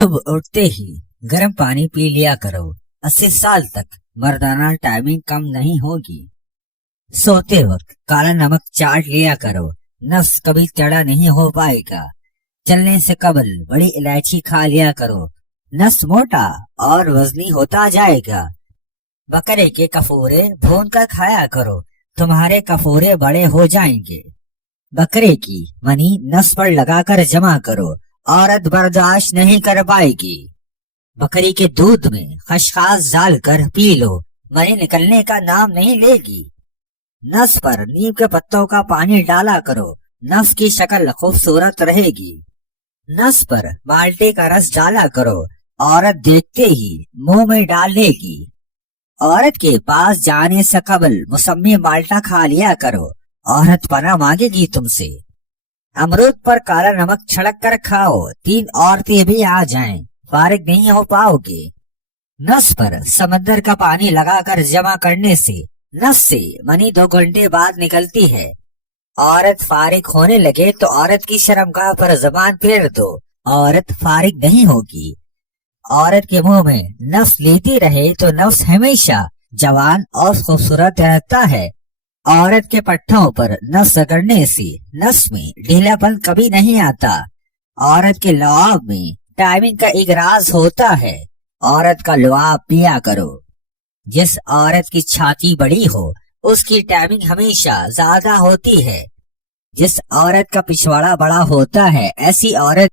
सुबह उठते ही गर्म पानी पी लिया करो। 80 साल तक मर्दाना टाइमिंग कम नहीं होगी। सोते वक्त काला नमक चाट लिया करो, नफ्स कभी टेढ़ा नहीं हो पाएगा। चलने से कबल बड़ी इलायची खा लिया करो, नफ्स मोटा और वजनी होता जाएगा। बकरे के कफोरे भून कर खाया करो, तुम्हारे कफोरे बड़े हो जाएंगे। बकरे की मनी नस पर लगाकर जमा करो, औरत बर्दाश्त नहीं कर पाएगी। बकरी के दूध में खसखस डालकर पी लो, मनी निकलने का नाम नहीं लेगी। नस पर नीम के पत्तों का पानी डाला करो, नस की शक्ल खूबसूरत रहेगी। नस पर माल्टे का रस डाला करो, औरत देखते ही मुंह में डाल लेगी। औरत के पास जाने से कबल मौसमी माल्टा खा लिया करो, औरत पना मांगेगी तुमसे। अमरूद पर काला नमक छिड़क कर खाओ, 3 औरतें भी आ जाएं, फारिग नहीं हो पाओगे। नस पर समंदर का पानी लगाकर जमा करने से नस से मनी 2 घंटे बाद निकलती है। औरत फारिग होने लगे तो औरत की शर्मगाह पर जबान फेर दो, औरत फारिग नहीं होगी। औरत के मुंह में नफ्स लेती रहे तो नफ्स हमेशा जवान और खूबसूरत रहता है। औरत के पट्टों पर नस रगड़ने से नस में ढीलापन कभी नहीं आता। औरत के लुआब में टाइमिंग का एक राज होता है, औरत का लुआब पिया करो। जिस औरत की छाती बड़ी हो उसकी टाइमिंग हमेशा ज्यादा होती है। जिस औरत का पिछवाड़ा बड़ा होता है ऐसी औरत